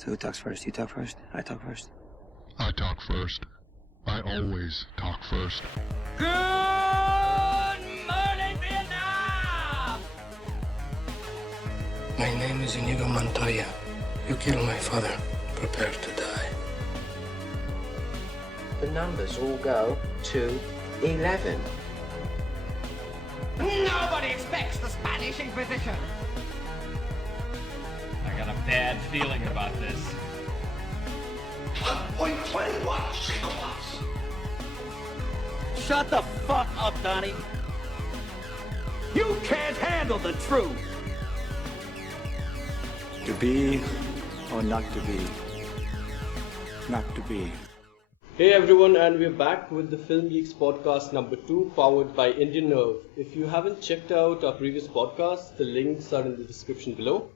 So who talks first? You talk first? I talk first? I talk first. I always talk first. Good morning, Vietnam! My name is Inigo Montoya. You killed my father. Prepare to die. The numbers all go to 11. Nobody expects the Spanish Inquisition! I got a bad feeling about this. 1.21 psychopaths. Shut the fuck up, Donnie! You can't handle the truth! To be or not to be? Not to be. Hey everyone, and we're back with the Film Geeks Podcast number 2, powered by Indian Nerve. If you haven't checked out our previous podcasts, the links are in the description below.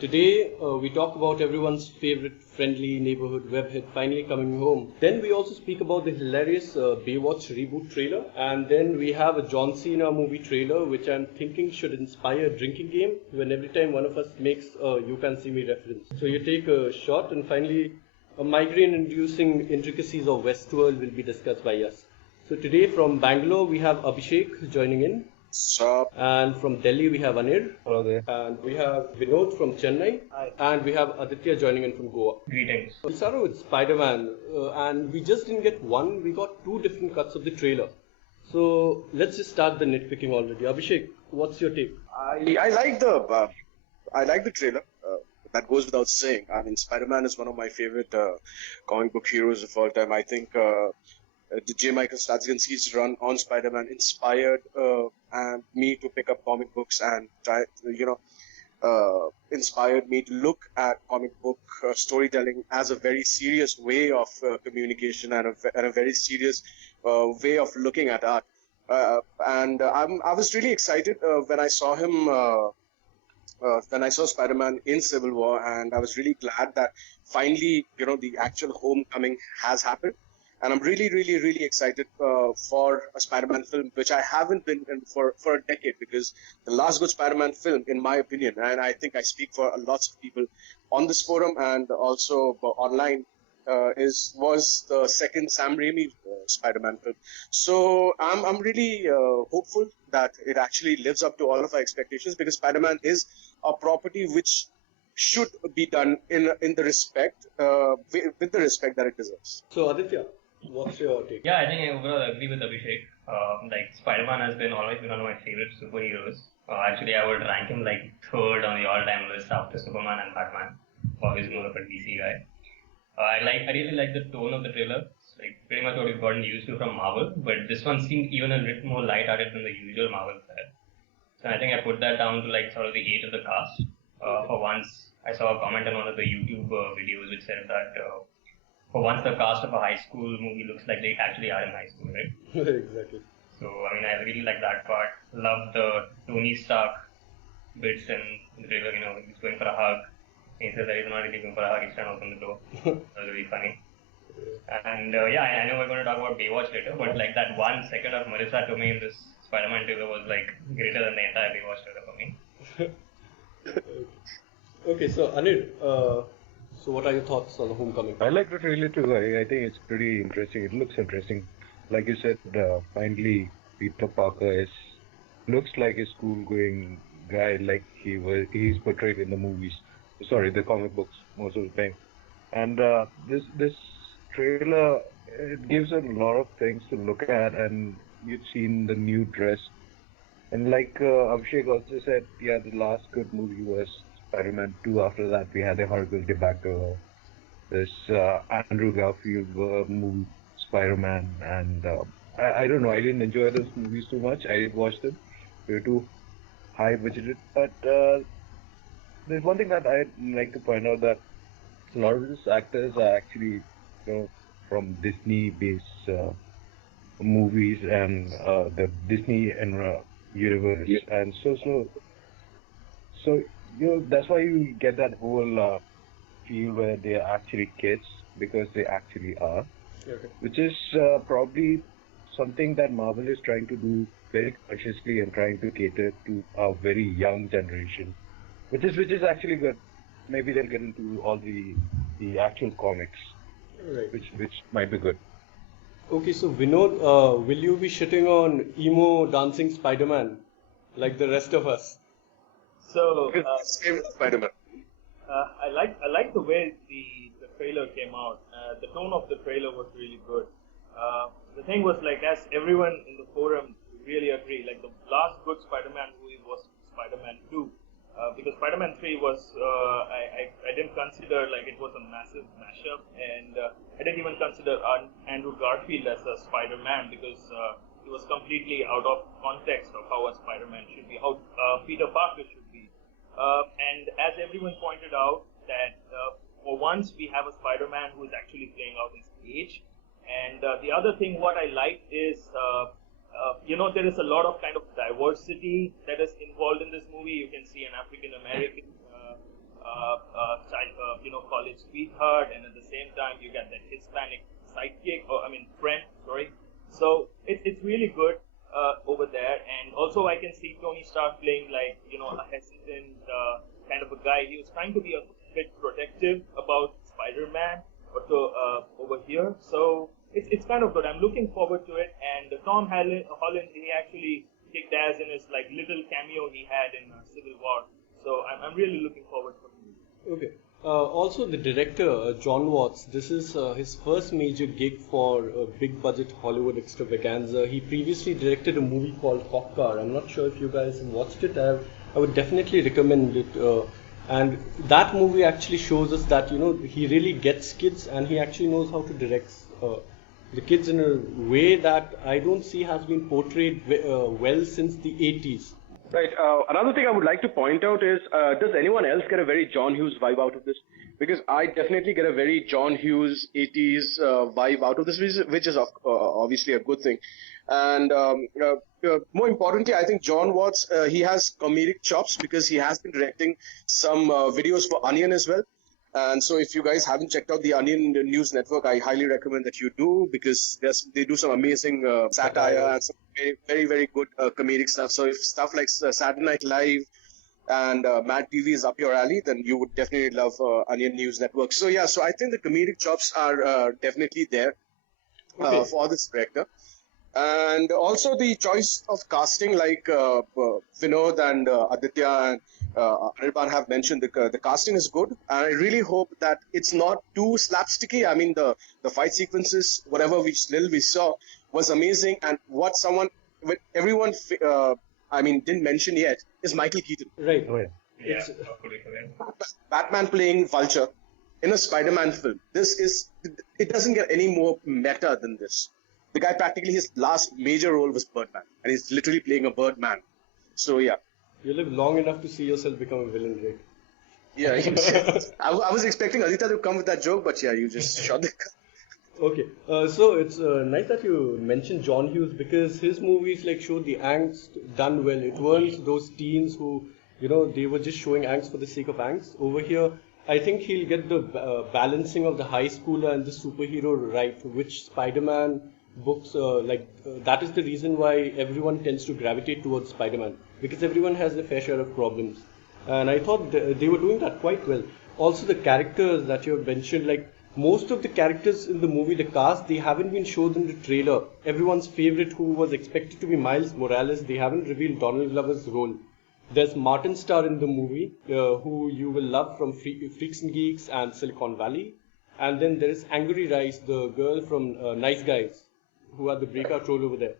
Today, we talk about everyone's favorite friendly neighborhood webhit finally coming home. Then we also speak about the hilarious Baywatch reboot trailer. And then we have a John Cena movie trailer, which I'm thinking should inspire a drinking game when every time one of us makes a You Can See Me reference. So you take a shot, and finally a migraine-inducing intricacies of Westworld will be discussed by us. So today from Bangalore we have Abhishek joining in. Sup? And from Delhi we have Anir. Hello there. And we have Vinod from Chennai. Hi. And we have Aditya joining in from Goa. Greetings. We'll start with Spiderman. And we just didn't get one, we got two different cuts of the trailer. So let's just start the nitpicking already. Abhishek, what's your take? I like the trailer. That goes without saying. I mean, Spider-Man is one of my favorite comic book heroes of all time. I think the J. Michael Straczynski's run on Spider-Man inspired and me to pick up comic books and try, inspired me to look at comic book storytelling as a very serious way of communication and a very serious way of looking at art. I was really excited when I saw him. When I saw Spider-Man in Civil War, and I was really glad that finally, the actual homecoming has happened. And I'm really, really, really excited for a Spider-Man film, which I haven't been in for a decade, because the last good Spider-Man film, in my opinion, and I think I speak for lots of people on this forum and also online, was the second Sam Raimi Spider-Man film. So I'm really hopeful that it actually lives up to all of our expectations, because Spider-Man is a property which should be done in the respect with the respect that it deserves. So Aditya, what's your take? Yeah, I think I overall agree with Abhishek. Spider-Man has always been one of my favorite superheroes. Actually, I would rank him like third on the all-time list after Superman and Batman. Always more of a DC guy. I really like the tone of the trailer. It's like pretty much what we've gotten used to from Marvel, but this one seemed even a little more light-hearted than the usual Marvel fare. So I think I put that down to sort of the age of the cast. For once, I saw a comment on one of the YouTube videos which said that for once the cast of a high school movie looks like they actually are in high school, right? Exactly. So I really like that part. Love the Tony Stark bits in the trailer. He's going for a hug. He says that he's not really going for a hug, he's trying to open the door. That was really funny. And I know we're going to talk about Baywatch later, but that 1 second of Marissa Tomei in this Spider-Man trailer was greater than the entire Baywatch trailer for me. Okay, so Anir, so what are your thoughts on the homecoming? I like the trailer too. I think it's pretty interesting. It looks interesting. Like you said, finally Peter Parker looks like a school-going guy, like he's portrayed in the movies. Sorry, the comic books most of the time. And this trailer, it gives a lot of things to look at, and you've seen the new dress. And like Abhishek also said, the last good movie was Spider-Man 2. After that, we had a horrible debacle. This Andrew Garfield movie, Spider-Man, and I don't know, I didn't enjoy those movies too much. I didn't watch them. They were too high budgeted, but there's one thing that I'd like to point out, that a lot of these actors are actually, from Disney-based movies and the Disney and universe, and so that's why you get that whole feel where they are actually kids, because they actually are, which is probably something that Marvel is trying to do very consciously and trying to cater to a very young generation, which is actually good. maybe they'll get into all the actual comics, Right. which might be good. Okay, so Vinod, will you be shitting on emo dancing Spider-Man like the rest of us? So Favorite Spider-Man. I like the way the trailer came out. The tone of the trailer was really good. The thing was, like, as everyone in the forum really agree, like the last good Spider-Man movie was Spider-Man 2. Because Spider-Man 3 was, I didn't consider like it was a massive mashup, and I didn't even consider Andrew Garfield as a Spider-Man because he was completely out of context of how a Spider-Man should be, how Peter Parker should be. And as everyone pointed out, that for once we have a Spider-Man who is actually playing out his age. And the other thing what I liked is, there is a lot of kind of diversity that is involved in this movie. You can see an African American, college sweetheart, and at the same time you get that Hispanic friend. Sorry. So it's really good over there. And also I can see Tony Stark playing like a hesitant kind of a guy. He was trying to be a bit protective about Spider-Man, but over here. So it's kind of good. I'm looking forward to it. And Tom Holland, he actually kicked ass in his like little cameo he had in Civil War. So I'm really looking forward to it. Okay. Also, the director, John Watts, this is his first major gig for a big budget Hollywood extravaganza. He previously directed a movie called Cop Car. I'm not sure if you guys have watched it. I would definitely recommend it. And that movie actually shows us that, he really gets kids and he actually knows how to direct the kids in a way that I don't see has been portrayed well since the 80s. Right. Another thing I would like to point out is, does anyone else get a very John Hughes vibe out of this? Because I definitely get a very John Hughes 80s vibe out of this, which is obviously a good thing. And more importantly, I think John Watts, he has comedic chops because he has been directing some videos for Onion as well. And so if you guys haven't checked out the Onion News Network, I highly recommend that you do, because they do some amazing satire and some very, very, very good comedic stuff. So if stuff like Saturday Night Live and Mad TV is up your alley, then you would definitely love Onion News Network. So yeah, so I think the comedic chops are definitely there for this director. And also the choice of casting, like Vinod and Aditya and Arindam have mentioned, the casting is good. And I really hope that it's not too slapsticky. I mean, the fight sequences, whatever we saw, was amazing. And what everyone didn't mention yet is Michael Keaton. Right. Oh, yeah. Yeah. Batman playing Vulture in a Spider-Man film. It doesn't get any more meta than this. The guy, practically his last major role was Birdman, and he's literally playing a Birdman. So yeah. You live long enough to see yourself become a villain, right? Yeah. I was expecting Aditya to come with that joke, but yeah, you just shot the gun. Okay, so it's nice that you mentioned John Hughes, because his movies show the angst done well. It weren't those teens who, they were just showing angst for the sake of angst. Over here, I think he'll get the balancing of the high schooler and the superhero right, which Spider-Man books, that is the reason why everyone tends to gravitate towards Spider-Man, because everyone has a fair share of problems. And I thought they were doing that quite well. Also, the characters that you have mentioned, most of the characters in the movie, the cast, they haven't been shown in the trailer. Everyone's favorite, who was expected to be Miles Morales, they haven't revealed Donald Glover's role. There's Martin Starr in the movie, who you will love from Freaks and Geeks and Silicon Valley. And then there is Angry Rice, the girl from Nice Guys, who had the breakout role over there.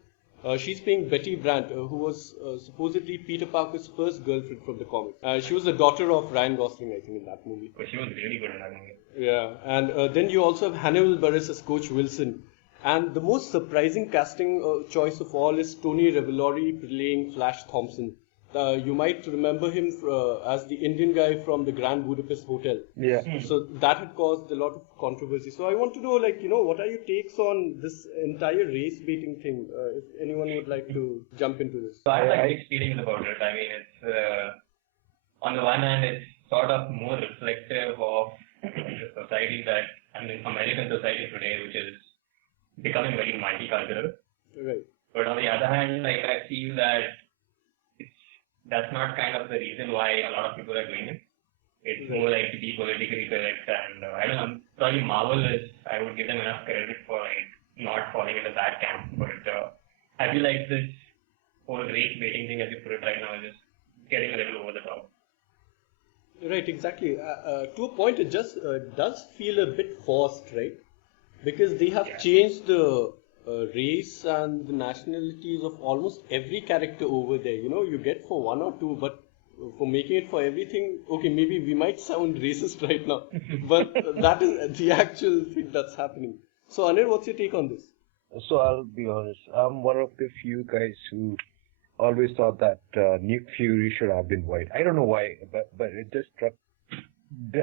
She's playing Betty Brandt, who was supposedly Peter Parker's first girlfriend from the comics. She was the daughter of Ryan Gosling, I think, in that movie. But she was really good in that movie. Yeah, and then you also have Hannibal Buress as Coach Wilson. And the most surprising casting choice of all is Tony Revolori playing Flash Thompson. You might remember him as the Indian guy from the Grand Budapest Hotel. Yeah. So that had caused a lot of controversy. So I want to know, what are your takes on this entire race baiting thing? If anyone would like to jump into this. So I have mixed feelings about it. I mean, it's on the one hand, it's sort of more reflective of the society American society today, which is becoming very multicultural. Right. But on the other hand, I feel that that's not kind of the reason why a lot of people are doing it. It's more like to be politically correct, and I don't know. Probably Marvel is. I would give them enough credit for like not falling into that camp, but I feel like this whole race baiting thing, as you put it right now, is just getting a little over the top. Right, exactly. To a point, it just does feel a bit forced, right? Because they have changed the race and the nationalities of almost every character over there. You know, you get for one or two, but for making it for everything, okay, maybe we might sound racist right now, but that is the actual thing that's happening. So, Anir, what's your take on this? So I'll be honest, I'm one of the few guys who always thought that Nick Fury should have been white. I don't know why, but it just struck.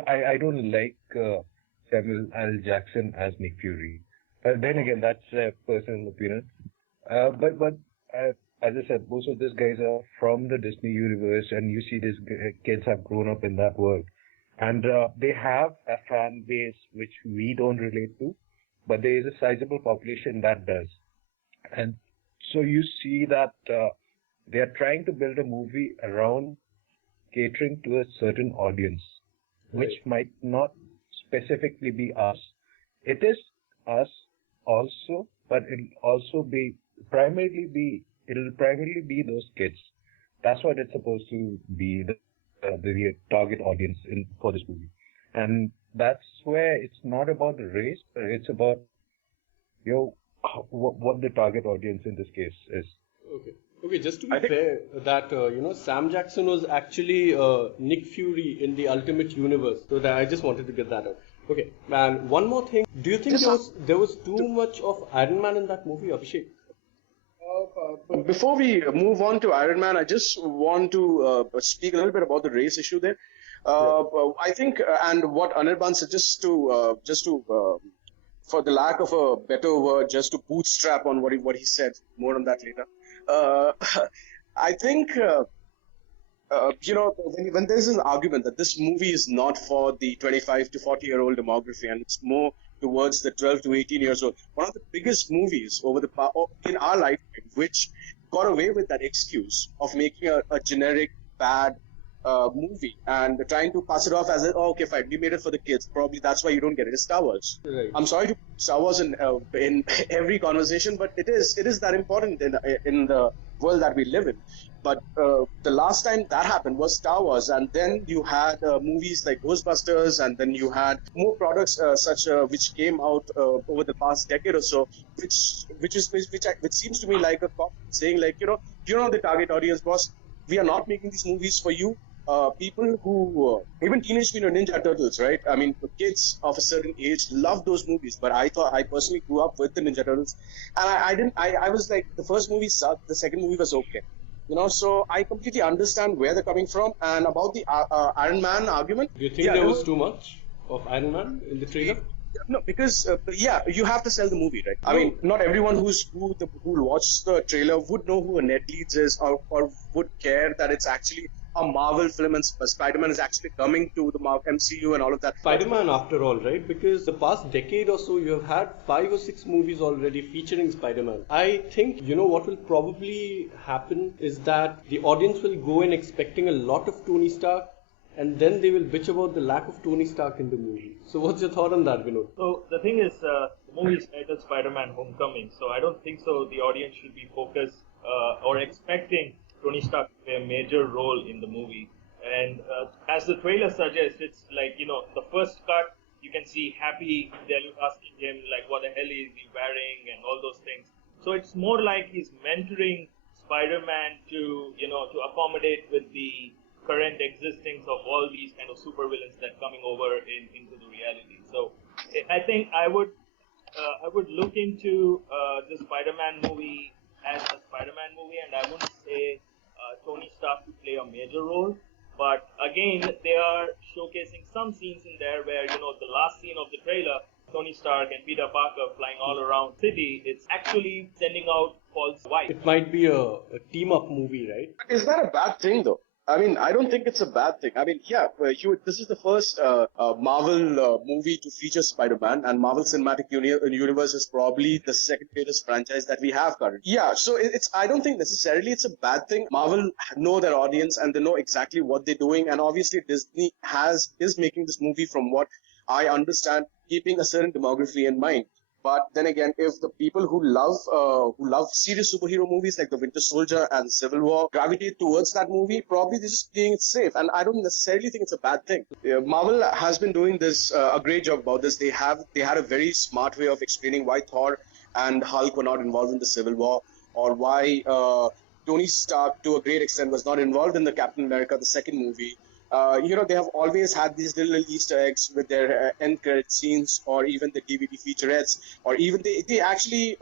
I don't like Samuel L. Jackson as Nick Fury. Then again, that's a personal opinion. But as I said, most of these guys are from the Disney universe, and you see these kids have grown up in that world, and they have a fan base which we don't relate to, but there is a sizable population that does, and so you see that they are trying to build a movie around catering to a certain audience, which might not specifically be us. It is us also, but it'll primarily be those kids. That's what it's supposed to be, the target audience for this movie. And that's where it's not about the race, but it's about what the target audience in this case is. Okay, just to be fair, that Sam Jackson was actually Nick Fury in the Ultimate Universe. So that I just wanted to get that out. Okay, and one more thing. Do you think there was too much of Iron Man in that movie, Abhishek? Before we move on to Iron Man, I just want to speak a little bit about the race issue there. I think, and what Anirban said, just to for the lack of a better word, just to bootstrap on what he said. More on that later. I think, when there's an argument that this movie is not for the 25 to 40-year-old demography, and it's more towards the 12 to 18 years old, one of the biggest movies in our lifetime, which got away with that excuse of making a generic bad movie and trying to pass it off as okay, fine, we made it for the kids. Probably that's why you don't get it. It's Star Wars. Right. I'm sorry to put Star Wars in every conversation, but it is that important in the world that we live in. But the last time that happened was Star Wars, and then you had movies like Ghostbusters, and then you had more products which came out over the past decade or so, which seems to me like a cop saying like, you're not the target audience, boss. We are not making these movies for you. People who even Teenage Mutant Ninja Turtles, right? I mean, the kids of a certain age love those movies, but I personally grew up with the Ninja Turtles, and I was like, the first movie sucked, the second movie was okay. So I completely understand where they're coming from. And about the Iron Man argument, do you think there was too much of Iron Man in the trailer? No, because you have to sell the movie, right? I mean, not everyone who watched the trailer would know who Ned Leeds is, or would care that it's actually a Marvel film and Spiderman is actually coming to the MCU and all of that. Spiderman, after all, right? Because the past decade or so, you have had 5 or 6 movies already featuring Spiderman. I think, what will probably happen is that the audience will go in expecting a lot of Tony Stark, and then they will bitch about the lack of Tony Stark in the movie. So what's your thought on that, Vinod? So the thing is, the movie is titled Spider-Man Homecoming, so I don't think so the audience should be focused or expecting Tony Stark to play a major role in the movie. And as the trailer suggests, it's like, the first cut, you can see Happy, they're asking him like what the hell is he wearing and all those things. So it's more like he's mentoring Spider-Man to accommodate with the current existence of all these kind of supervillains that coming over into the reality. So I think I would look into the Spider-Man movie as a Spider-Man movie, and I wouldn't say Tony Stark to play a major role. But again, they are showcasing some scenes in there where, the last scene of the trailer, Tony Stark and Peter Parker flying all around the city, it's actually sending out false vibes. It might be a team-up movie, right? Is that a bad thing, though? I mean, I don't think it's a bad thing. I mean, yeah, this is the first Marvel movie to feature Spider-Man, and Marvel Cinematic Universe is probably the second greatest franchise that we have currently. Yeah, so it's. I don't think necessarily it's a bad thing. Marvel know their audience and they know exactly what they're doing, and obviously Disney is making this movie, from what I understand, keeping a certain demography in mind. But then again, if the people who love serious superhero movies like The Winter Soldier and Civil War gravitate towards that movie, probably they're just playing it safe. And I don't necessarily think it's a bad thing. Marvel has been doing this a great job about this. They had a very smart way of explaining why Thor and Hulk were not involved in the Civil War, or why Tony Stark, to a great extent, was not involved in the Captain America, the second movie. They have always had these little Easter eggs with their end credit scenes, or even the DVD featurettes, or even they actually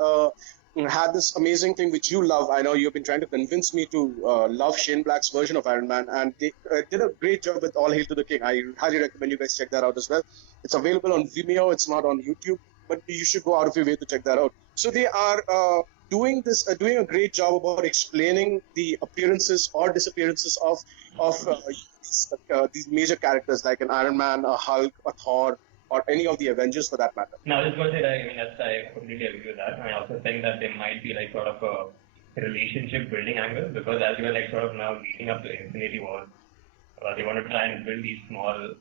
had this amazing thing which you love. I know you've been trying to convince me to love Shane Black's version of Iron Man, and they did a great job with All Hail to the King. I highly recommend you guys check that out as well. It's available on Vimeo. It's not on YouTube, but you should go out of your way to check that out. So they are doing a great job about explaining the appearances or disappearances of these major characters like an Iron Man, a Hulk, a Thor, or any of the Avengers for that matter. Now, I was just going to say that, I completely agree with that. And I also think that there might be like sort of a relationship building angle, because as we are like sort of now leading up to Infinity War, they want to try and build these small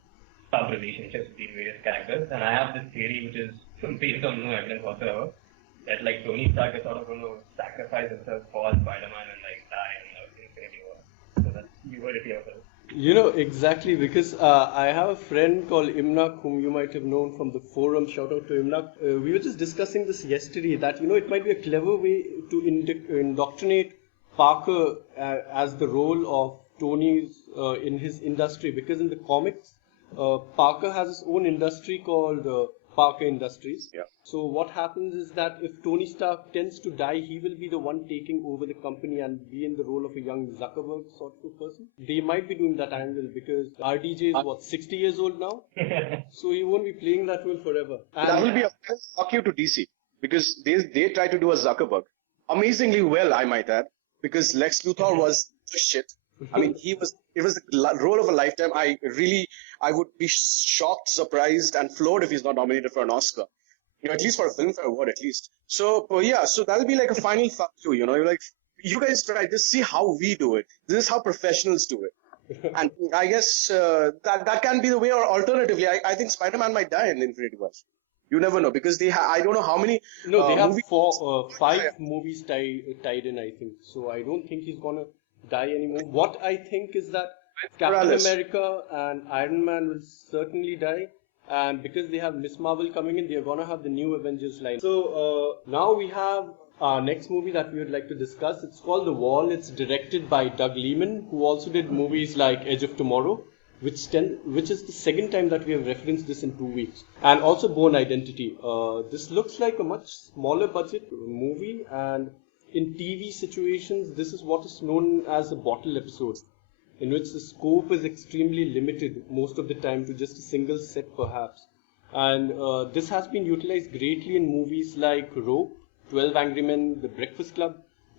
sub-relationships between various characters. And I have this theory, which is based on no evidence whatsoever, that like Tony Stark is sort of going to sacrifice himself for Spider-Man and like die in Infinity War. So that's, you heard it yourself. Exactly, because I have a friend called Imnak, whom you might have known from the forum. Shout out to Imnak. We were just discussing this yesterday, that it might be a clever way to indoctrinate Parker as the role of Tony's in his industry, because in the comics, Parker has his own industry called Parker Industries. Yeah. So what happens is that if Tony Stark tends to die, he will be the one taking over the company and be in the role of a young Zuckerberg sort of person. They might be doing that angle, because RDJ is 60 years old now? So he won't be playing that role forever. And that will be a fuck you to DC, because they try to do a Zuckerberg amazingly well, I might add, because Lex Luthor was the shit. I mean, it was the role of a lifetime. I would be shocked, surprised, and floored if he's not nominated for an Oscar. At least for a Filmfare award, at least. So, so that'll be like a final fuck you, You're like, you guys try this, see how we do it. This is how professionals do it. And I guess that can be the way, or alternatively, I think Spider-Man might die in Infinity War. You never know, because I don't know how many. No, they have 5 movies tied in, I think. So I don't think he's gonna die anymore. What I think is that Captain America and Iron Man will certainly die, and because they have Miss Marvel coming in, they're gonna have the new Avengers line. So now we have our next movie that we would like to discuss. It's called The Wall. It's directed by Doug Liman, who also did movies like Edge of Tomorrow, which is the second time that we have referenced this in 2 weeks, and also Born Identity. This looks like a much smaller budget movie, and in TV situations, this is what is known as a bottle episode, in which the scope is extremely limited most of the time to just a single set perhaps. And this has been utilized greatly in movies like Rope, 12 Angry Men, The Breakfast Club,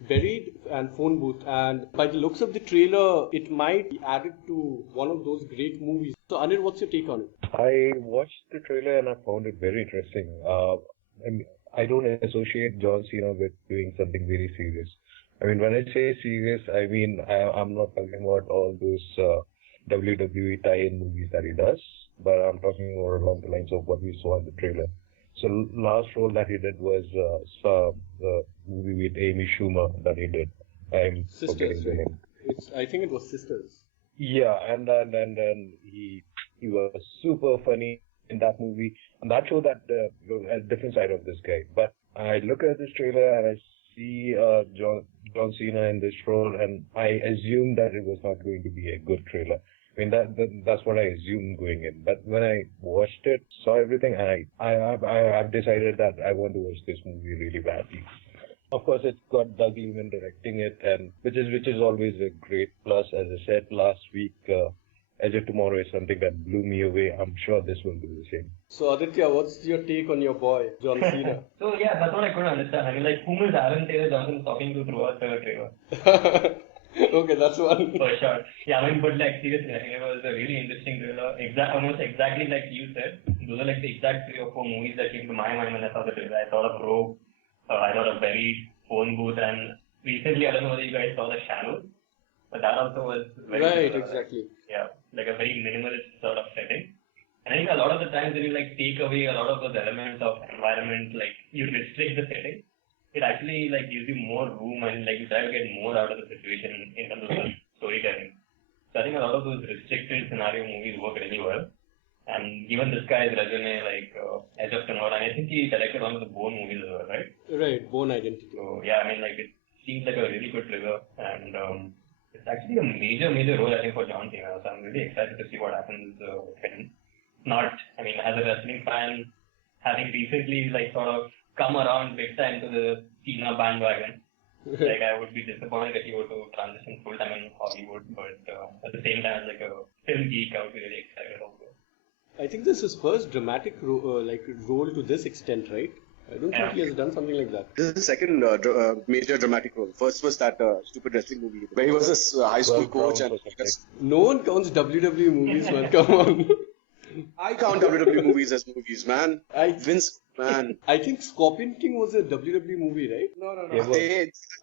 Buried, and Phone Booth. And by the looks of the trailer, it might be added to one of those great movies. So Anir, what's your take on it? I watched the trailer and I found it very interesting. I don't associate John Cena with doing something very serious. I mean, when I say serious, I mean, I'm not talking about all those WWE tie-in movies that he does, but I'm talking more along the lines of what we saw in the trailer. So last role that he did was the movie with Amy Schumer that he did. I'm forgetting the name. I think it was Sisters. Yeah, and then he was super funny in that movie, and that showed that a different side of this guy. But I look at this trailer and I see John Cena in this role, and I assumed that it was not going to be a good trailer. I mean, that's what I assumed going in. But when I watched it, saw everything, and I've decided that I want to watch this movie really badly. Of course, it's got Doug Liman directing it, and which is always a great plus. As I said last week, Edge of Tomorrow is something that blew me away. I'm sure this will do the same. So Aditya, what's your take on your boy, John Cena? So yeah, that's what I couldn't understand. I mean, like, whom is Aaron Taylor Johnson talking to throughout the trailer? Okay, that's one. For sure. Yeah, I mean, but like seriously, I think it was a really interesting trailer. Almost exactly like you said. Those are like the exact 3 or 4 movies that came to my mind when I saw the trailer. I thought of Rogue, I thought of Buried, Phone Booth, and recently, I don't know whether you guys saw The Shallow, but that also was very right, exactly. Yeah, like a very minimalist sort of setting. And I think a lot of the times when you like take away a lot of those elements of environment, like you restrict the setting, it actually like gives you more room and like you try to get more out of the situation in terms of the storytelling. So I think a lot of those restricted scenario movies work really well. And given this guy's resume, like Edge of Tomorrow, and I think he directed one of the Bourne movies as well, right? Right, Bourne Identity. So yeah, I mean like it seems like a really good trigger, and it's actually a major role I think for John Cena. So I'm really excited to see what happens with him. Not, I mean, as a wrestling fan, having recently like sort of come around big time to the Cena bandwagon, like I would be disappointed if he were to transition full time in Hollywood, but at the same time, as like a film geek, I would be really excited also. I think this is his first dramatic role to this extent, right? I don't think he has done something like that. This is the second major dramatic role. First was that stupid wrestling movie where he was a high school coach and no one counts WWE movies, man. Come on. I count WWE movies as movies, man. Vince, man. I think Scorpion King was a WWE movie, right? No.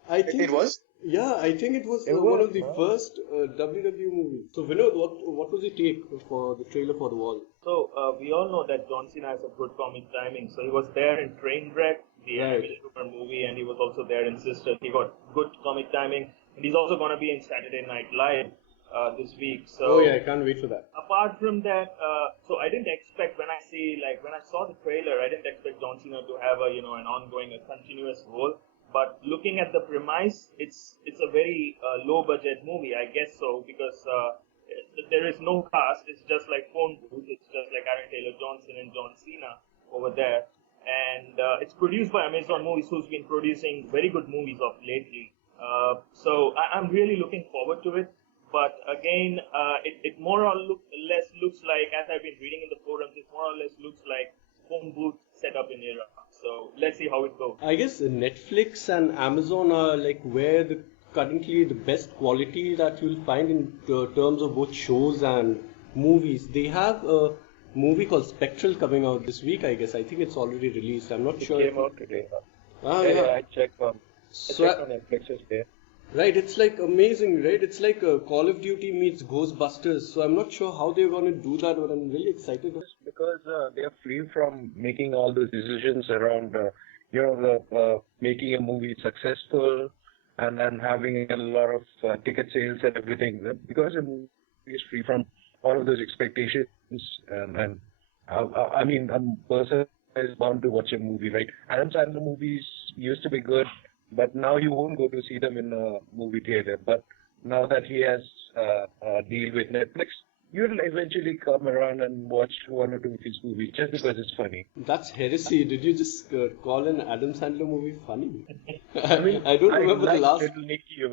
I think it was. Yeah, I think it was one of the first WWE movies. So Vinod, what was your take for the trailer for The Wall? So we all know that John Cena has a good comic timing. So he was there in Trainwreck, the animated movie, and he was also there in Sister. He got good comic timing, and he's also going to be in Saturday Night Live this week. So I can't wait for that. Apart from that, so I didn't expect when I saw the trailer, I didn't expect John Cena to have an ongoing, a continuous role. But looking at the premise, it's a very low budget movie, I guess so, because there is no cast. It's just like Phone Booth. It's just like Aaron Taylor-Johnson and John Cena over there. And it's produced by Amazon Movies, who's been producing very good movies of lately. So I'm really looking forward to it. But again, it more or less looks like, as I've been reading in the forums, it more or less looks like Phone Booth set up in Iraq. So let's see how it goes. I guess Netflix and Amazon are like where currently the best quality that you'll find in terms of both shows and movies. They have a movie called Spectral coming out this week, I guess. I think it's already released. I'm not sure. It came out today. I checked on Netflix today. Right, it's like amazing, right? It's like Call of Duty meets Ghostbusters. So I'm not sure how they're going to do that, but I'm really excited. Because they are free from making all those decisions around, making a movie successful and then having a lot of ticket sales and everything. Because a movie is free from all of those expectations, and I mean, a person is bound to watch a movie, right? Adam Sandler movies used to be good. But now you won't go to see them in a movie theater. But now that he has a deal with Netflix, you'll eventually come around and watch one or two of his movies just because it's funny. That's heresy. Did you just call an Adam Sandler movie funny? I mean, I don't remember the last. Little Nicky.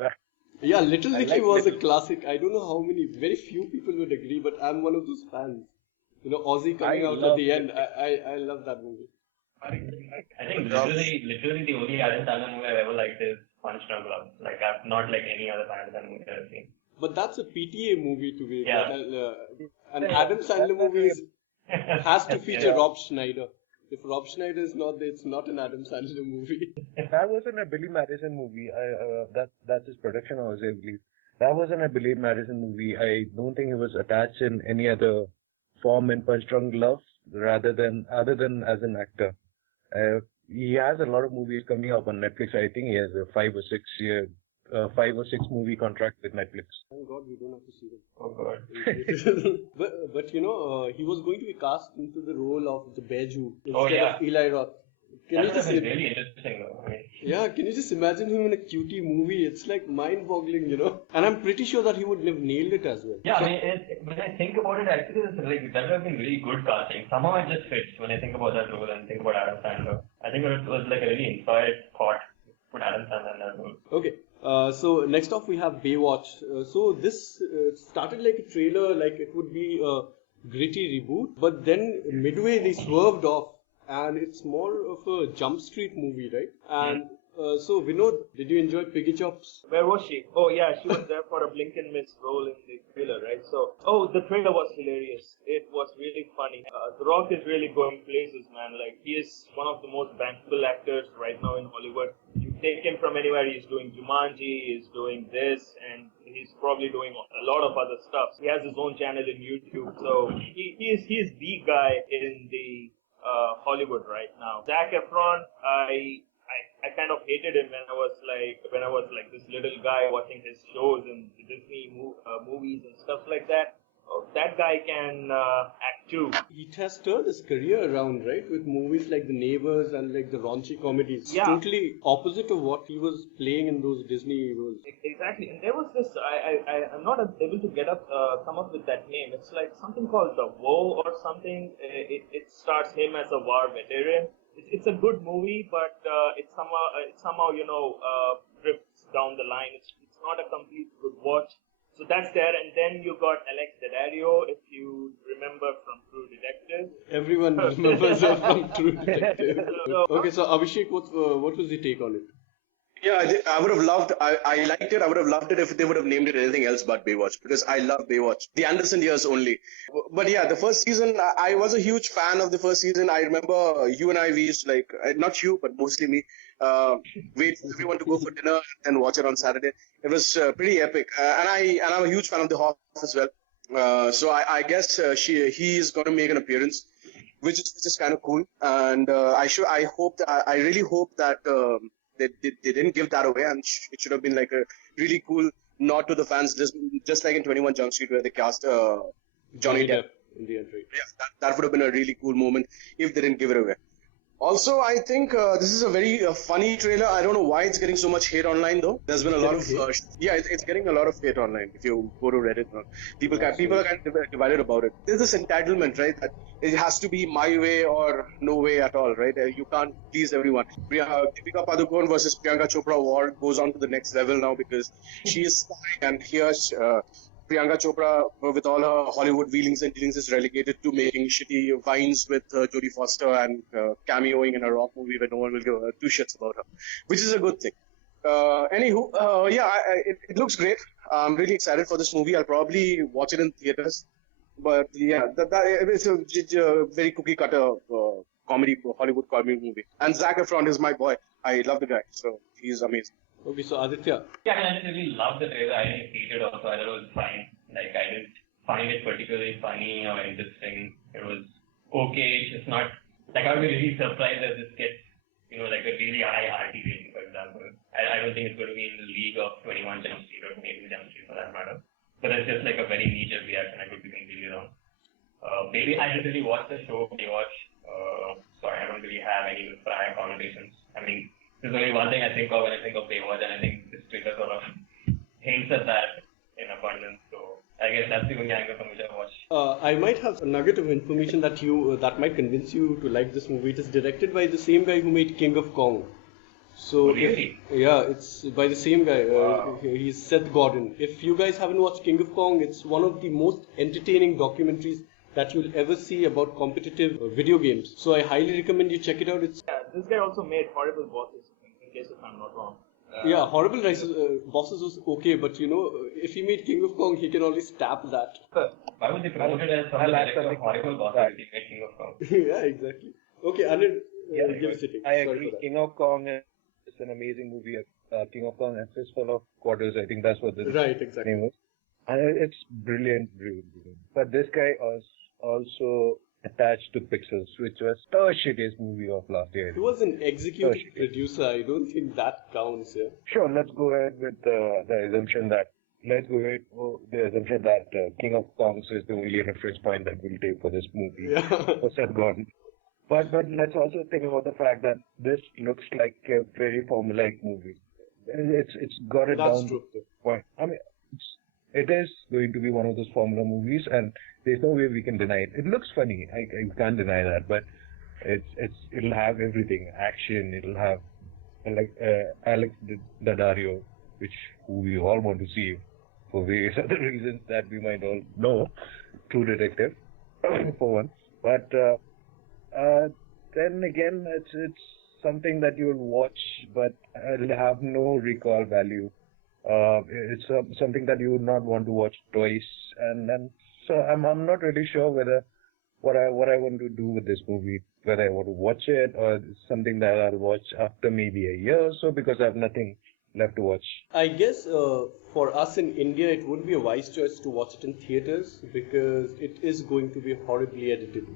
Yeah, Little Nicky was a classic. I don't know how many, very few people would agree, but I'm one of those fans. Ozzy coming out at the end. I love that movie. I think literally the only Adam Sandler movie I've ever liked is Punch Drunk Love. Like I've not like any other Adam Sandler movie I've seen. But that's a PTA movie to me. Yeah. An Adam Sandler movie has to feature Rob Schneider. If Rob Schneider is not there, it's not an Adam Sandler movie. That wasn't a Billy Madison movie. That's his production house, I believe. That wasn't a Billy Madison movie. I don't think it was attached in any other form in Punch Drunk Love, other than as an actor. He has a lot of movies coming up on Netflix. I think he has a 5 or 6 movie contract with Netflix. Thank God we don't have to see them. Oh God. but he was going to be cast into the role of the Beju instead of Eli Roth. That's really interesting though. I mean, yeah, can you just imagine him in a cutie movie? It's like mind-boggling, And I'm pretty sure that he would have nailed it as well. Yeah, I mean, when I think about it, actually, that would have been really good casting. Somehow it just fits when I think about that role and think about Adam Sandler. I think it was like a really inspired thought to put Adam Sandler in that role. Okay. So next off we have Baywatch. So this started like a trailer, like it would be a gritty reboot, but then midway they swerved off. And it's more of a Jump Street movie, right? And So Vinod, did you enjoy Piggy Chops? Where was she? Oh yeah, she was there for a blink and miss role in the trailer, right? So, the trailer was hilarious. It was really funny. The Rock is really going places, man. Like, he is one of the most bankable actors right now in Hollywood. You take him from anywhere, he's doing Jumanji, he's doing this, and he's probably doing a lot of other stuff. He has his own channel in YouTube, so he is the guy in the Hollywood right now. Zac Efron, I kind of hated him when I was like this little guy watching his shows and Disney movies and stuff like that. Oh, that guy can act too. He has turned his career around, right? With movies like The Neighbors and like the raunchy comedies. Yeah. Totally opposite of what he was playing in those Disney roles. Exactly. And there was this, I'm not able to come up with that name. It's like something called The Woe or something. It stars him as a war veteran. It's a good movie, but it somehow drifts down the line. It's not a complete good watch. So that's there, and then you got Alex Daddario, if you remember from True Detective. Everyone remembers her from True Detective. Okay, so Abhishek, what was your take on it? Yeah, I would have loved. I liked it. I would have loved it if they would have named it anything else but Baywatch, because I love Baywatch. The Anderson years only. But yeah, the first season, I was a huge fan of the first season. I remember you and I, we used to like, not you, but mostly me, wait for everyone to go for dinner and watch it on Saturday. It was pretty epic. And I'm a huge fan of The Hawk as well. So I guess he's going to make an appearance, which is kind of cool. And I really hope that. They didn't give that away, and it should have been like a really cool nod to the fans, just like in 21 Jump Street where they cast Johnny Depp in the entry. Yeah, that would have been a really cool moment if they didn't give it away. Also, I think this is a very funny trailer. I don't know why it's getting so much hate online, though. There's been a lot of it's getting a lot of hate online. If you go to Reddit, people are kind of divided about it. There's this entitlement, right? That it has to be my way or no way at all, right? You can't please everyone. Deepika Padukone versus Priyanka Chopra war goes on to the next level now because she is starring, and here Priyanka Chopra, with all her Hollywood wheelings and dealings, is relegated to making shitty vines with Jodie Foster and cameoing in a rock movie where no one will give two shits about her, which is a good thing. It looks great. I'm really excited for this movie. I'll probably watch it in theaters. But yeah, it's a very cookie cutter Hollywood comedy movie. And Zac Efron is my boy. I love the guy, so he's amazing. Okay, so Aditya. Yeah, I didn't really love the trailer. I didn't hate it also. I thought it was fine. Like, I didn't find it particularly funny or interesting. It was okay. It's not, like, I would be really surprised if this gets, like a really high RT rating, for example. I don't think it's going to be in the league of 21 Jump Street or 22 Jump Street for that matter. But it's just like a very niche reaction. I could be completely wrong. Maybe I didn't really watch the show Baywatch, so I don't really have any prior connotations. I mean, there's only one thing I think of when I think of Baywatch, and I think this trailer sort of hints at that in abundance. So I guess that's the only angle from which I watch. I might have a nugget of information that might convince you to like this movie. It is directed by the same guy who made King of Kong. So really? Yeah, it's by the same guy. Wow. He's Seth Godin. If you guys haven't watched King of Kong, it's one of the most entertaining documentaries that you'll ever see about competitive video games. So I highly recommend you check it out. This guy also made Horrible Bosses, in case if I'm not wrong. Horrible Bosses was okay, but if he made King of Kong, he can only stab that. Why would they promote it as from the director of Horrible Bosses if he made King of Kong? Yeah, exactly. Okay, Anir, give us a take. I agree. King of Kong is an amazing movie. King of Kong, A Fistful of Quarters, I think that's what the name was. And it's brilliant. But this guy was also attached to Pixels, which was the shittiest movie of last year. He was an executive producer. I don't think that counts. Yeah. Sure, let's go ahead with the assumption that King of Kong is the only reference point that we'll take for this movie. Yeah. For Seth Godin. But let's also think about the fact that this looks like a very formulaic movie. It's got it down to the point. I mean, it is going to be one of those formula movies, and there's no way we can deny it. It looks funny. I can't deny that, but it'll have everything. Action. It'll have Alex Daddario, who we all want to see for various other reasons that we might all know. True Detective, for one. But then again, something that you'll watch, but it'll have no recall value. It's something that you would not want to watch twice, and so I'm not really sure whether what I want to do with this movie, whether I want to watch it or it's something that I'll watch after maybe a year or so because I have nothing left to watch. I guess for us in India, it would be a wise choice to watch it in theaters because it is going to be horribly edited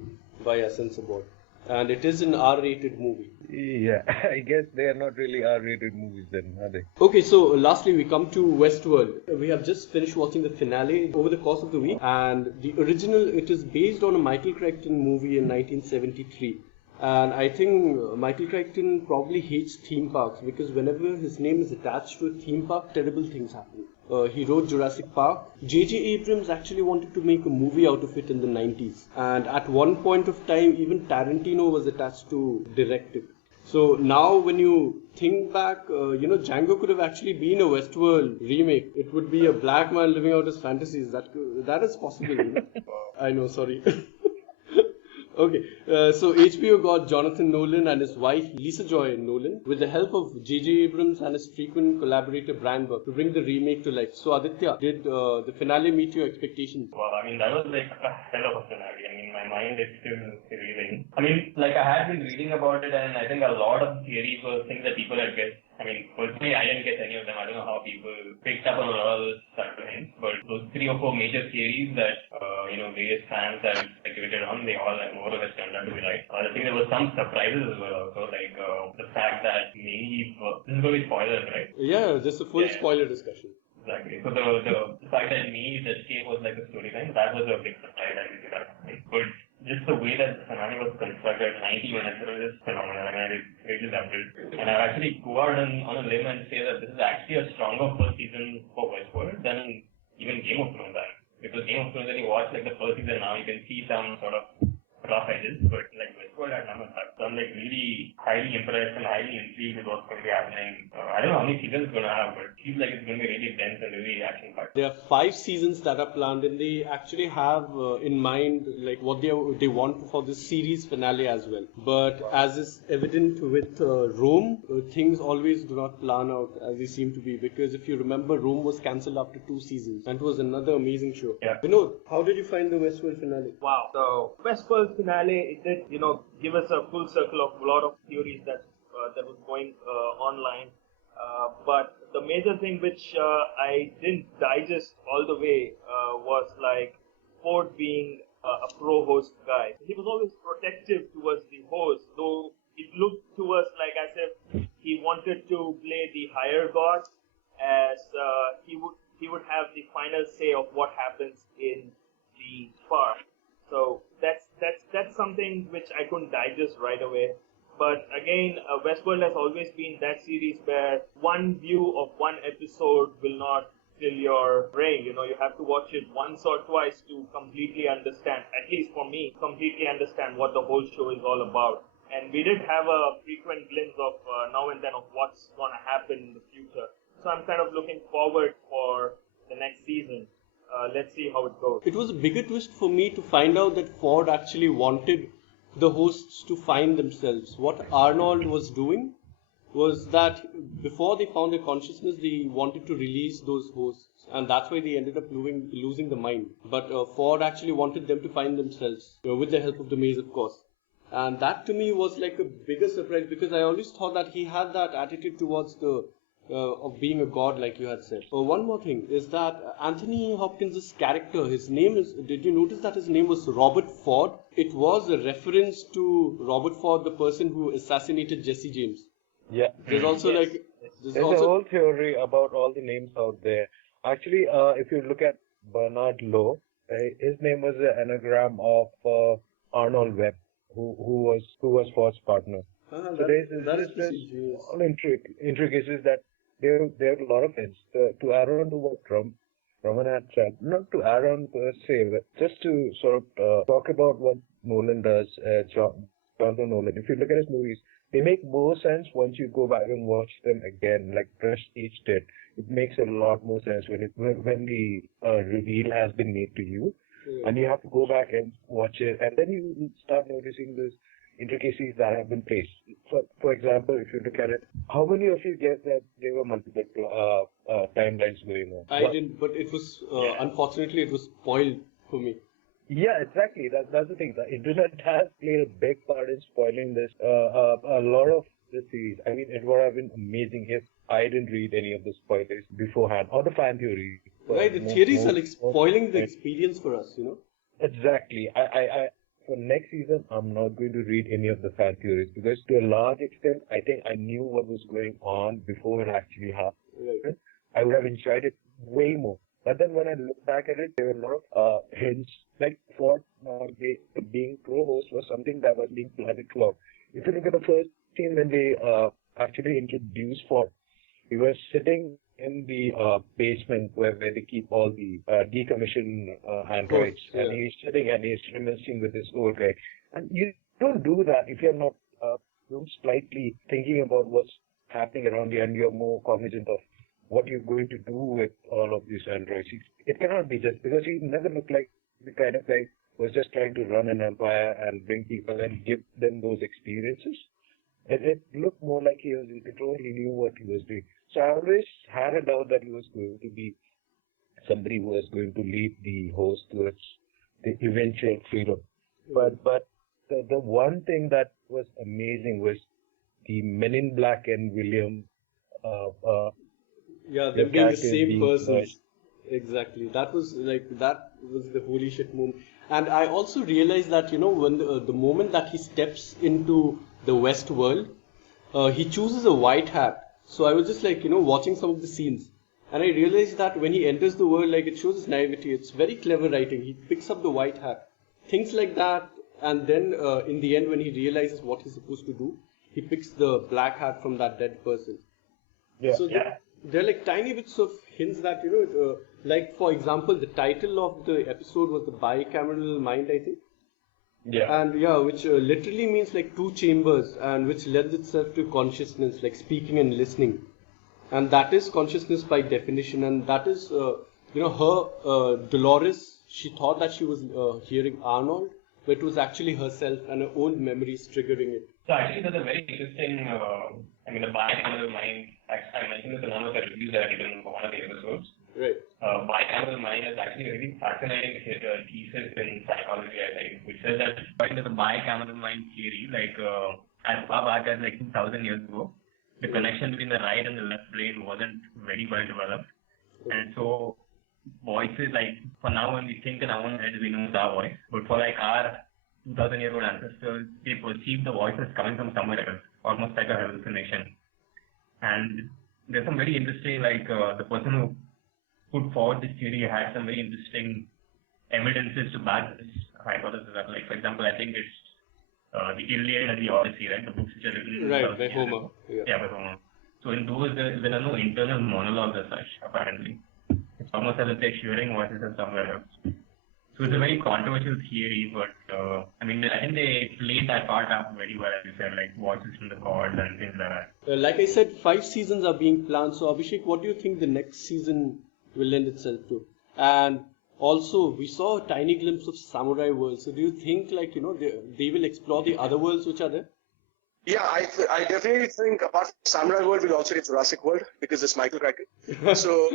by a censor board. And it is an R-rated movie. Yeah, I guess they are not really R-rated movies then, are they? Okay, so lastly we come to Westworld. We have just finished watching the finale over the course of the week, and the original, it is based on a Michael Crichton movie in 1973. And I think Michael Crichton probably hates theme parks because whenever his name is attached to a theme park, terrible things happen. He wrote Jurassic Park. J.J. Abrams actually wanted to make a movie out of it in the 90s. And at one point of time, even Tarantino was attached to direct it. So now when you think back, Django could have actually been a Westworld remake. It would be a black man living out his fantasies. That is possible. I know, sorry. Okay, so HBO got Jonathan Nolan and his wife Lisa Joy Nolan with the help of J.J. Abrams and his frequent collaborator Brian Burke to bring the remake to life. So Aditya, did the finale meet your expectations? Well, I mean, that was like a hell of a finale. I mean, my mind is still reeling. I mean, like I had been reading about it, and I think a lot of theories were things that people had guessed. I mean, personally, I didn't get any of them. I don't know how people picked up on a lot of those subtle hints, but those 3 or 4 major theories that, various fans have speculated on, they all more or less turned out to be right. I think there were some surprises as well also, like the fact that maybe, this is going to be spoilers, right? Yeah, just a full spoiler discussion. Exactly. So the fact that Maeve's escape was like a storyline, that was a big surprise, I think. But just the way that the finale was constructed, 90 minutes, it was just phenomenal. I mean, I really loved it. And I'd actually go out on a limb and say that this is actually a stronger first season for Westworld than even Game of Thrones. Because Game of Thrones, when you watch like the first season now, you can see some sort of rough edges, but like Westworld had none of that. So I'm like really highly impressed and highly intrigued with what's going to be happening. I don't know how many seasons it's going to have, but it feels like it's going to be really dense and really action-packed. There are 5 seasons that are planned, and they actually have in mind like what they want for this series finale as well. But as is evident with Rome, things always do not plan out as they seem to be, because if you remember, Rome was cancelled after 2 seasons, and it was another amazing show. Yeah. Vinod, how did you find the Westworld finale? Wow. So Westworld finale, it did, give us a full circle of a lot of theories that was going online. But the major thing which I didn't digest all the way was like Ford being a pro-host guy. He was always protective towards the host, though it looked to us like as if he wanted to play the higher god, as he would have the final say of what happens in the park. So that's something which I couldn't digest right away. But again, Westworld has always been that series where one view of one episode will not fill your brain. You have to watch it once or twice to completely understand, at least for me, completely understand what the whole show is all about. And we did have a frequent glimpse of now and then of what's going to happen in the future. So I'm kind of looking forward for the next season. Let's see how it goes. It was a bigger twist for me to find out that Ford actually wanted the hosts to find themselves. What Arnold was doing was that before they found their consciousness, they wanted to release those hosts, and that's why they ended up losing the mind. But Ford actually wanted them to find themselves, with the help of the maze, of course. And that to me was like a bigger surprise, because I always thought that he had that attitude towards the of being a god, like you had said. One more thing is that Anthony Hopkins' character, his name is, did you notice that his name was Robert Ford? It was a reference to Robert Ford, the person who assassinated Jesse James. Yeah. There's also There's a whole theory about all the names out there. Actually, if you look at Bernard Lowe, his name was an anagram of Arnold Webb, who was Ford's partner. So there's all intricacies that there are a lot of things. To add on to what Raman had said, not to add on per se, but just to sort of talk about what Nolan does, Jonathan Nolan. If you look at his movies, they make more sense once you go back and watch them again, like Prestige did. It makes a lot more sense when the reveal has been made to you, and you have to go back and watch it, and then you start noticing those intricacies that have been placed. for example, if you look at it, how many of you guess that there were multiple timelines going on? I didn't, but it was unfortunately it was spoiled for me. Yeah, exactly. That's the thing. The internet has played a big part in spoiling this. A lot of the series. I mean, it would have been amazing if I didn't read any of the spoilers beforehand or the fan theory. Right, the theories are like spoiling the experience for us, you know. Exactly. I for next season, I'm not going to read any of the fan theories because to a large extent, I think I knew what was going on before it actually happened. Right. I would have enjoyed it way more. But then when I look back at it, there were a lot of hints, like Ford being co-host was something that was being planted throughout. If you look at the first scene when they actually introduced Ford, he was sitting in the basement where they keep all the decommissioned androids, and he's sitting and he's reminiscing with this old guy. And you don't do that if you're not slightly thinking about what's happening around you and you're more cognizant of what you're going to do with all of these androids. It cannot be just because he never looked like the kind of guy who was just trying to run an empire and bring people and give them those experiences. It looked more like he was in control, he knew what he was doing. So I always had a doubt that he was going to be somebody who was going to lead the host towards the eventual freedom. But the one thing that was amazing was the Men in Black and William them being the same person. Exactly. That was the holy shit moment. And I also realized that, you know, when the moment that he steps into the Westworld, he chooses a white hat. So I was just like, you know, watching some of the scenes. And I realized that when he enters the world, like, it shows his naivety. It's very clever writing. He picks up the white hat. Things like that. And then in the end, when he realizes what he's supposed to do, he picks the black hat from that dead person. Yeah. So they're like tiny bits of hints that, you know, like, for example, the title of the episode was The Bicameral Mind, I think. Yeah. And which literally means like two chambers, and which lends itself to consciousness, like speaking and listening. And that is consciousness by definition. And that is, her, Dolores, she thought that she was hearing Arnold, but it was actually herself and her old memories triggering it. So actually, there's a very interesting, the bicameral mind. I mentioned this in one of the reviews that I did in one of the episodes. Right. Bicameral mind is actually a really fascinating thesis in psychology, I think, which says that according to the bicameral mind theory, like as far back as like 2,000 years ago, the connection between the right and the left brain wasn't very well developed, and so voices, like, for now when we think in our own heads, we know it's our voice, but for like our 2,000-year-old ancestors, they perceive the voices coming from somewhere else, almost like a hallucination. And there's some very interesting, like the person who put forward this theory had some very interesting evidences to back this hypothesis up. Like, for example, I think it's the Iliad and the Odyssey, right? The books which are written by Homer. By Homer. So in those, there are no internal monologues as such, apparently. It's almost as if they're hearing voices from somewhere else. So it's a very controversial theory, but I think they played that part up very well, as you said, like voices from the gods and things like that. Like I said, 5 seasons are being planned. So Abhishek, what do you think the next season will lend itself to? And also, we saw a tiny glimpse of Samurai World. So do you think, like, you know, they will explore the other worlds which are there? Yeah, I definitely think apart from Samurai World, we'll also get Jurassic World because it's Michael Crichton. So,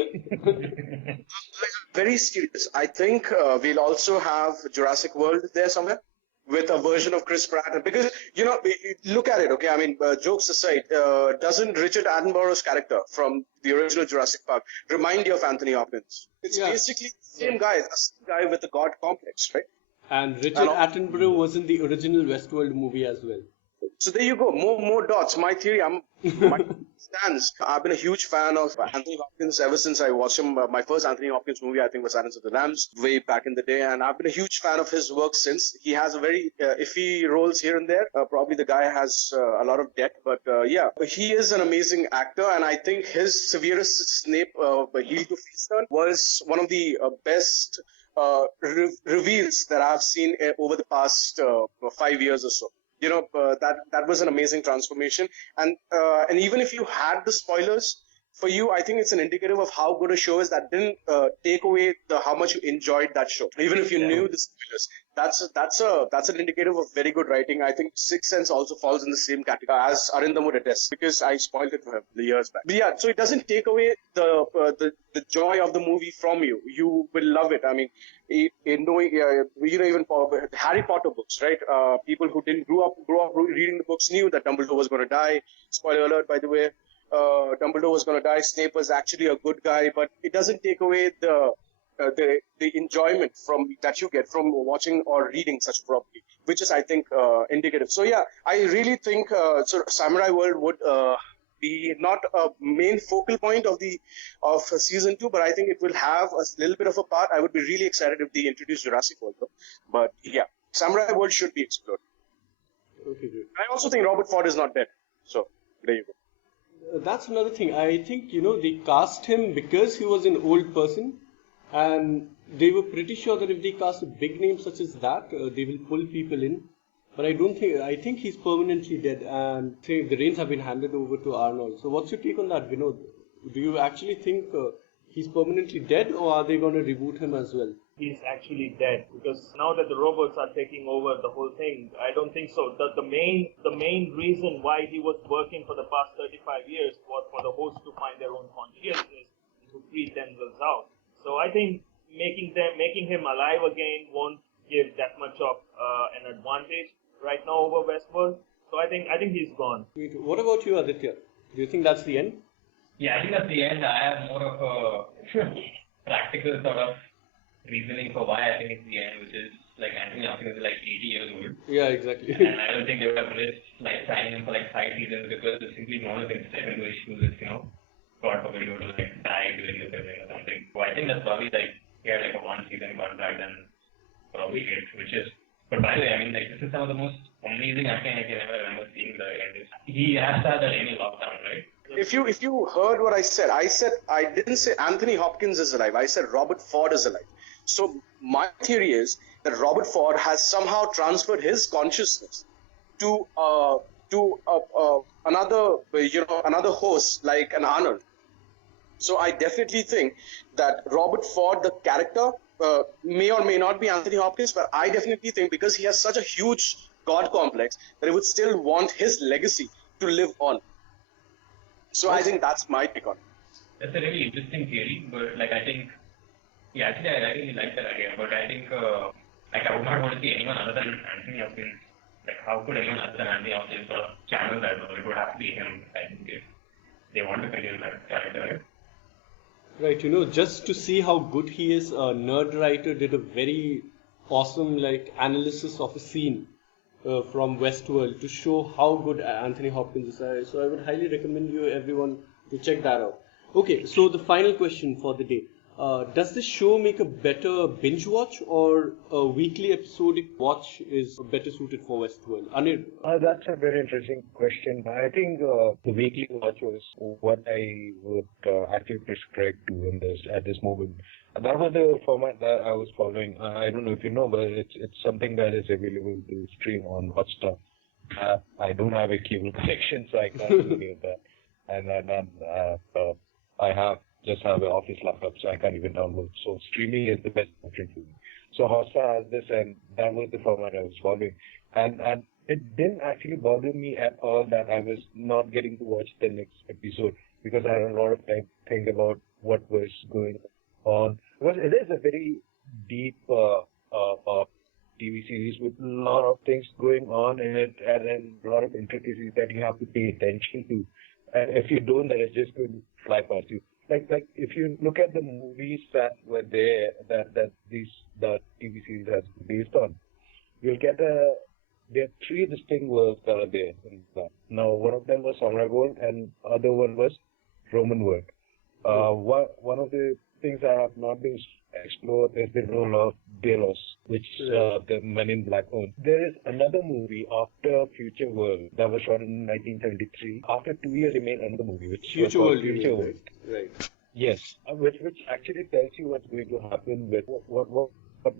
very serious. I think we'll also have Jurassic World there somewhere with a version of Chris Pratt. Because, you know, look at it, okay? I mean, jokes aside, doesn't Richard Attenborough's character from the original Jurassic Park remind you of Anthony Hopkins? It's basically the same guy with the God complex, right? And Richard Attenborough was in the original Westworld movie as well. So there you go, more dots. My theory, my stands. I've been a huge fan of Anthony Hopkins ever since I watched him. My first Anthony Hopkins movie, I think, was Silence of the Lambs, way back in the day, and I've been a huge fan of his work since. He has a very iffy roles here and there. Probably the guy has a lot of debt, but he is an amazing actor, and I think his Severus Snape heel to face turn was one of the best reveals that I've seen over the past 5 years or so. You know, that was an amazing transformation. And even if you had the spoilers for you, I think it's an indicative of how good a show is that didn't take away how much you enjoyed that show, even if you knew the spoilers. That's an indicative of very good writing. I think Sixth Sense also falls in the same category as Arindam would attest, because I spoiled it for him the years back. But yeah, so it doesn't take away the joy of the movie from you. You will love it. I mean, knowing even Harry Potter books, right? People who didn't grow up reading the books knew that Dumbledore was going to die. Spoiler alert, by the way. Dumbledore was going to die. Snape was actually a good guy, but it doesn't take away the enjoyment that you get from watching or reading such a property, which is, I think, indicative. So yeah, I really think Samurai World would be not a main focal point of season 2, but I think it will have a little bit of a part. I would be really excited if they introduce Jurassic World, though. But yeah, Samurai World should be explored. Okay, good. I also think Robert Ford is not dead. So there you go. That's another thing. I think, they cast him because he was an old person, and they were pretty sure that if they cast a big name such as that, they will pull people in. But I think he's permanently dead, and the reins have been handed over to Arnold. So what's your take on that, Vinod? Do you actually think he's permanently dead, or are they going to reboot him as well? He's actually dead, because now that the robots are taking over the whole thing, I don't think so. The main reason why he was working for the past 35 years was for the hosts to find their own consciousness and to free themselves out. So I think making him alive again won't give that much of an advantage right now over Westworld. So I think he's gone. What about you, Aditya? Do you think that's the end? Yeah, I think that's the end. I have more of a practical sort of reasoning for why I think it's the end, which is like Anthony Hopkins is like 80 years old. Yeah, exactly. And I don't think they would have risked signing him for 5 seasons, because there's simply no one who can step into his shoes if, God forbid, he were to die during the filming or something. So I think that's probably he had a 1-season contract and probably it, which is. But by the way, I mean, this is some of the most amazing acting I can ever remember seeing the end. He has to have that any lockdown, right? If you heard what I said I didn't say Anthony Hopkins is alive. I said Robert Ford is alive. So my theory is that Robert Ford has somehow transferred his consciousness to another host like an Arnold. So I definitely think that Robert Ford, the character, may or may not be Anthony Hopkins, but I definitely think because he has such a huge God complex that he would still want his legacy to live on. So I think that's my take on it. That's a really interesting theory, but I think, yeah, actually I really like that idea, but I think I would not want to see anyone other than Anthony Hopkins. How could anyone other than Anthony Hopkins sort of channel that? It would have to be him, I think, if they want to continue that character, right? Right, just to see how good he is, a Nerd Writer did a very awesome analysis of a scene from Westworld to show how good Anthony Hopkins is. So I would highly recommend everyone to check that out. Okay, so the final question for the day. Does this show make a better binge watch, or a weekly episodic watch is better suited for Westworld? Anir? That's a very interesting question. I think the weekly watch was what I would actually prescribe to at this moment. That was the format that I was following. I don't know if you know, but it's something that is available to stream on Hotstar. I don't have a cable connection, so I can't do any of that. And then I just have an office laptop, so I can't even download. So streaming is the best option for me. So Hotstar has this, and that was the format I was following. And it didn't actually bother me at all that I was not getting to watch the next episode, because I had a lot of time to think about what was going on. Because it is a very deep TV series with a lot of things going on in it, and then a lot of intricacies that you have to pay attention to. And if you don't, then it's just going to fly past you. Like if you look at the movies that were there, that the TV series has been based on, you'll get there are 3 distinct worlds that are there. Now, one of them was Samurai World, and other one was Roman World. One of the things that have not been explored is the role of Delos, which the Men in Black own. There is another movie after Future World that was shot in 1973. After 2 years, they made another movie, which Future World. Right. Yes, which actually tells you what's going to happen with what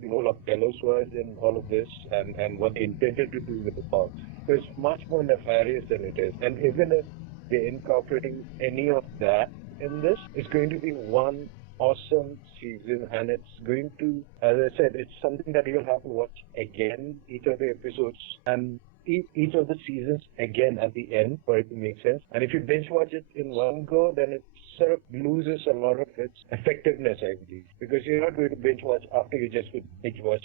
the role of Delos was in all of this, and what they intended to do with the power. So it's much more nefarious than it is. And even if they're incorporating any of that in this. It's going to be one awesome season, and it's going to, as I said, it's something that you'll have to watch again, each of the episodes, and each of the seasons again at the end for it to make sense. And if you binge watch it in one go, then it sort of loses a lot of its effectiveness, I believe, because you're not going to binge watch after you just binge watch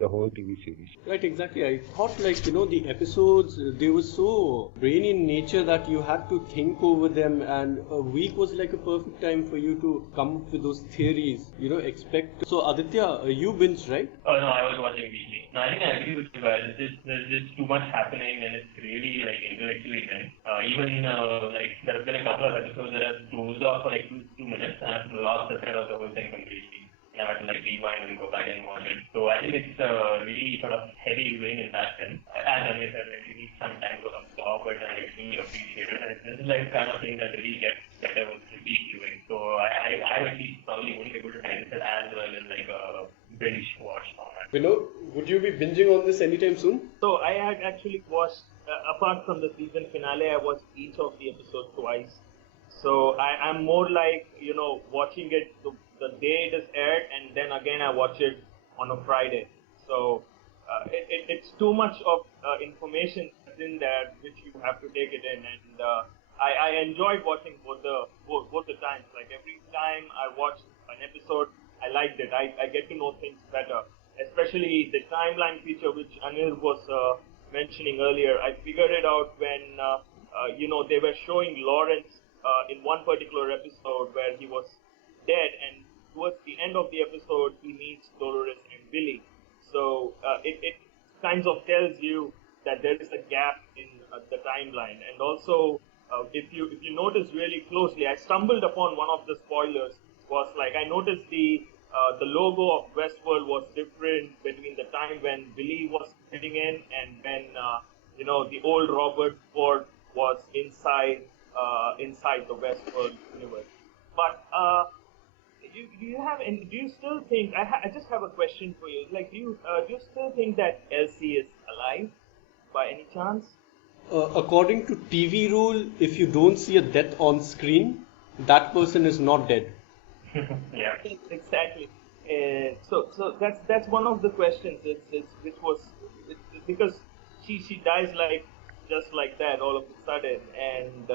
the whole TV series. Right, exactly. I thought the episodes, they were so brainy in nature that you had to think over them, and a week was like a perfect time for you to come up with those theories, expect. So Aditya, you binged, right? Oh no, I was watching weekly. No, I think I agree with you guys. There's just too much happening and it's really intellectually dense. Even there have been a couple of episodes that have closed off for 2 minutes and I've lost the thread of the whole thing completely. I had to rewind and go back and watch it. So I think it's really sort of heavy going in that sense. As Anir said, you need some time to absorb it and really appreciate it. And this is the kind of thing that really gets better with repeat viewing. So I at least probably wouldn't be able to time it as well in a binge watch format. Vinod, would you be binging on this anytime soon? So I had actually watched, apart from the season finale, I watched each of the episodes twice. So I'm more like, watching it the day it is aired, and then again I watch it on a Friday. So it's too much of information in there which you have to take it in, and I enjoyed watching both the times. Like every time I watched an episode, I liked it. I get to know things better, especially the timeline feature which Anir was mentioning earlier. I figured it out when they were showing Lawrence in one particular episode where he was dead, and towards the end of the episode he meets Dolores and Billy. So it kind of tells you that there is a gap in the timeline. And also if you notice really closely, I stumbled upon one of the spoilers. Was I noticed the logo of Westworld was different between the time when Billy was sitting in and when the old Robert Ford was inside the Westworld universe. But do you still think? I just have a question for you. Do you still think that Elsie is alive by any chance? According to TV rule, if you don't see a death on screen, that person is not dead. Yeah. Exactly. So that's one of the questions. Because she dies just like that all of a sudden, and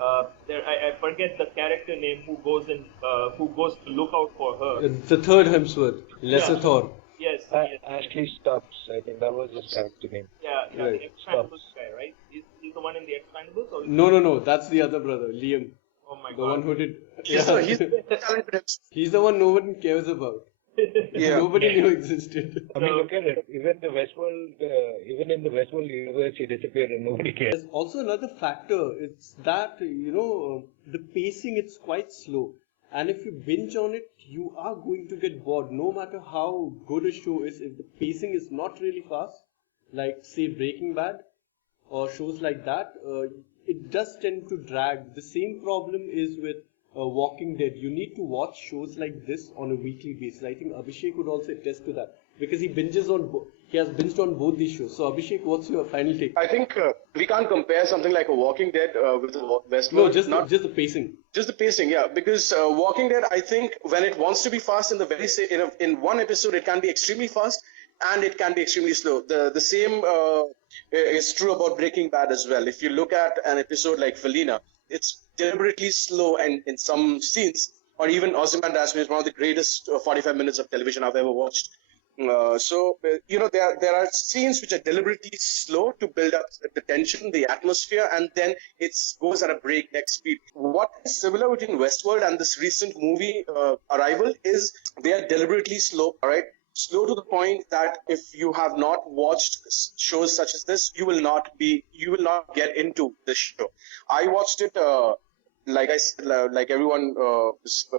I forget the character name who goes to look out for her. The third Hemsworth, Lesser Thor. Yes. Ashley Stubbs, I think that was his character name. Yeah, Right. the Expendables guy, right? He's the one in the Expendables? Or No, that's the other brother, Liam. Oh my The god. one who did. He's He's the one no one cares about. Yeah. Nobody knew existed. I mean, look at it. Even in the Westworld universe, he disappeared and nobody cares. There's also another factor. It's that, the pacing, it's quite slow. And if you binge on it, you are going to get bored. No matter how good a show is, if the pacing is not really fast, like say Breaking Bad or shows like that, it does tend to drag. The same problem is with Walking Dead. You need to watch shows like this on a weekly basis. I think Abhishek would also attest to that because he has binged on both these shows. So Abhishek, what's your final take? I think we can't compare something like a Walking Dead with Westworld. No, just the pacing. Just the pacing, yeah. Because Walking Dead, I think when it wants to be fast in one episode, it can be extremely fast and it can be extremely slow. The same is true about Breaking Bad as well. If you look at an episode like Felina, it's deliberately slow and in some scenes, or even Ozymandias is one of the greatest 45 minutes of television I've ever watched. There are scenes which are deliberately slow to build up the tension, the atmosphere, and then it goes at a breakneck speed. What is similar between Westworld and this recent movie Arrival is they are deliberately slow, all right? Slow to the point that if you have not watched shows such as this, you will not get into this show. I watched it like everyone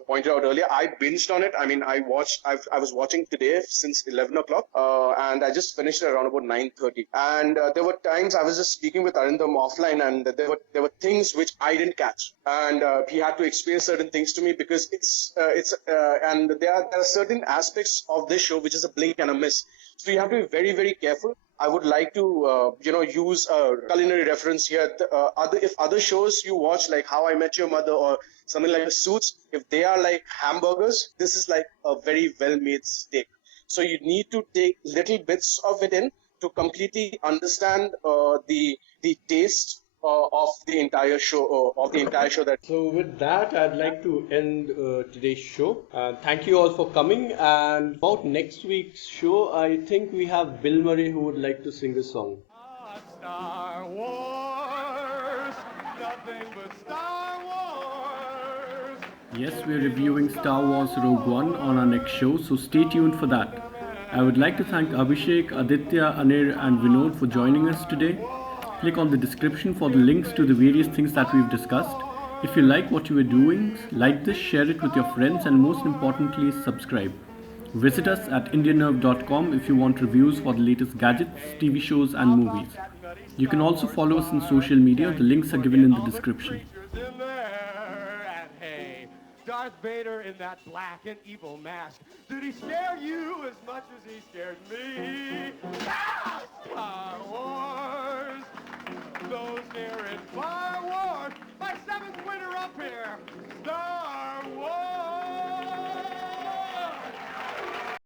pointed out earlier, I binged on it. I mean, I was watching today since 11 o'clock, and I just finished it around about 9:30. And there were times I was just speaking with Arindam offline, and there were things which I didn't catch, and he had to explain certain things to me because and there are certain aspects of this show which is a blink and a miss. So you have to be very, very careful. I would like to, use a culinary reference here. If other shows you watch, like How I Met Your Mother or something like Suits, if they are like hamburgers, this is like a very well-made steak. So you need to take little bits of it in to completely understand the taste of the entire show that. So with that, I'd like to end today's show. Thank you all for coming. And about next week's show, I think we have Bill Murray who would like to sing a song. Star Wars, nothing but Star Wars. Yes, we're reviewing Star Wars Rogue One on our next show, so stay tuned for that. I would like to thank Abhishek, Aditya, Anir and Vinod for joining us today. Click on the description for the links to the various things that we've discussed. If you like what you are doing, like this, share it with your friends, and most importantly, subscribe. Visit us at indiannerve.com if you want reviews for the latest gadgets, TV shows and movies. You can also follow us on social media. The links are given in the description. Darth Vader in that black and evil mask. Did he scare you as much as he scared me? Ah! Star Wars! Those near and far war! My seventh winner up here!